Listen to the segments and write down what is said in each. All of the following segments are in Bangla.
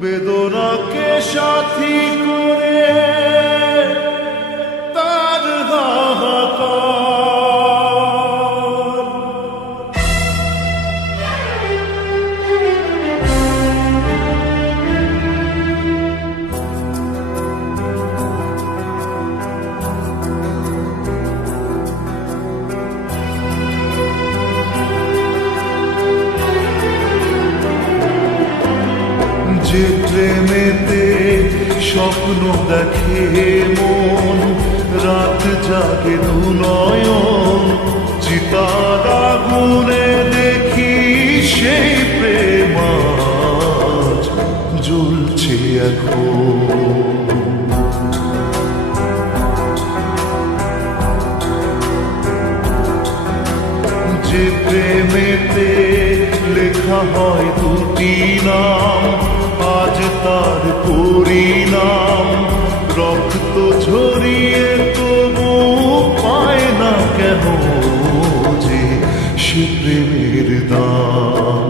বেদনাকে সাথী করে তার হাহাকার। যে প্রেমেতে স্বপ্ন দেখে মন, রাত জাগে দুনয়ন, চিতার আগুনে দেখি সেই প্রেম আজ জ্বলছে এখন। যে প্রেমেতে লেখা হয় দুটি নাম, আজ তার পরিণাম রক্ত ঝরিয়ে তবু পায় না কেন যে সে প্রেমের দাম।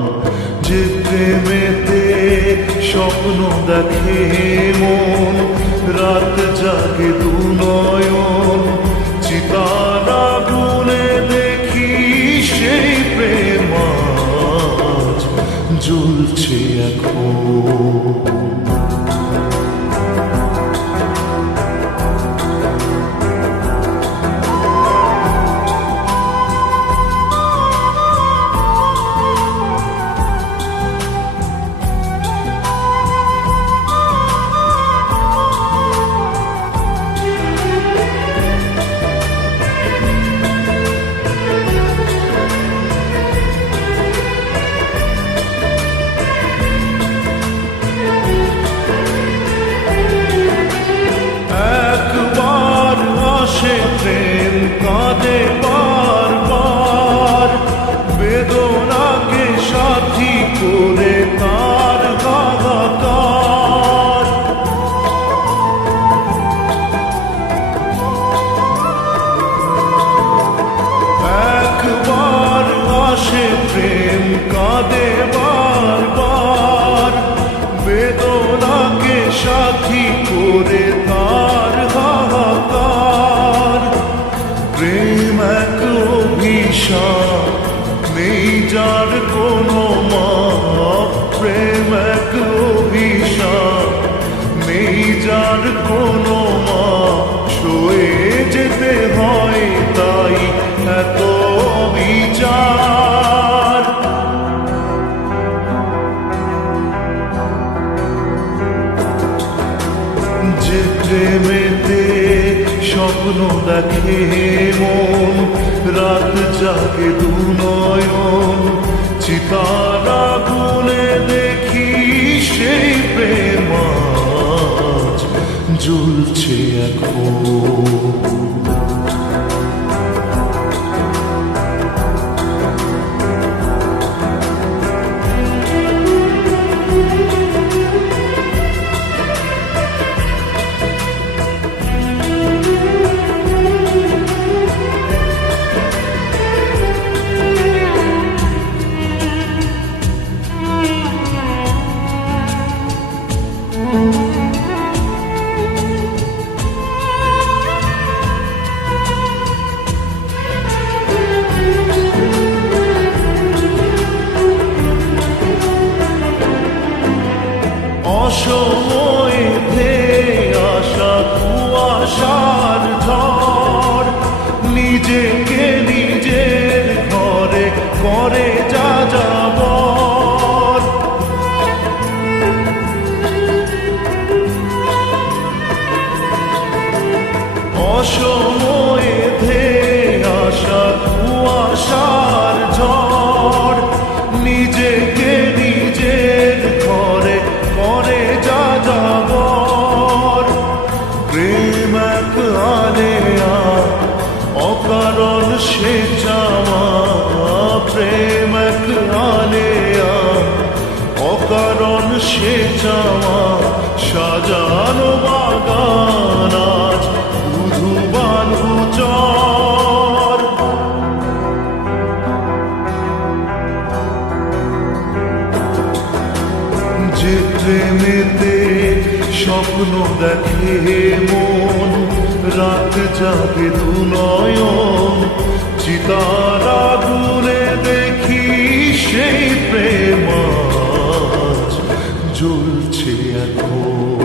যে প্রেমেতে স্বপ্ন দেখে মন, রাত জাগে দুনয়ন, চিতার আগুনে দেখি সেই প্রেম আজ জ্বলছে এখন। প্রেম কাঁদে বারবার, বেদনাকে সাথী করে তার হাহাকার। একবার আসে প্রেম কাঁদে বারবার, বেদনাকে সাথী করে তার হাহাকার। প্রেম এক অভিশাপ, নেই যার কোনো মাপ। প্রেম এক অভিশাপ, নেই যার কোনো মাপ। সয়ে যেতে হয় তাই এত বিচার। যে প্রেমেতে স্বপ্ন দেখে মন, রাত জাগে দুনয়ন, চিতার আগুনে দেখি সেই প্রেম আজ জ্বলছে এখন। অসময়ে ধেয়ে আসা কুয়াশার ঝড়, নিজেকে নিজের ঘরে করে যা যাবর। অসময়ে ধেয়ে আসা কুয়াশার ঝড়, নিজেকে নিজের ঘরে করে যা যাবর। প্রেম এক আলেয়া, অকারণ সে চাওয়া। প্রেম এক আলেয়া, অকারণ সে চাওয়া। সাজানো বাগান আজ শুধু বালু চর। যে যে প্রেমেতে স্বপ্ন দেখে মন, রাত জাগে দু নয়ন, চিতার আগুনে দেখি সেই প্রেম আজ জ্বলছে এখন।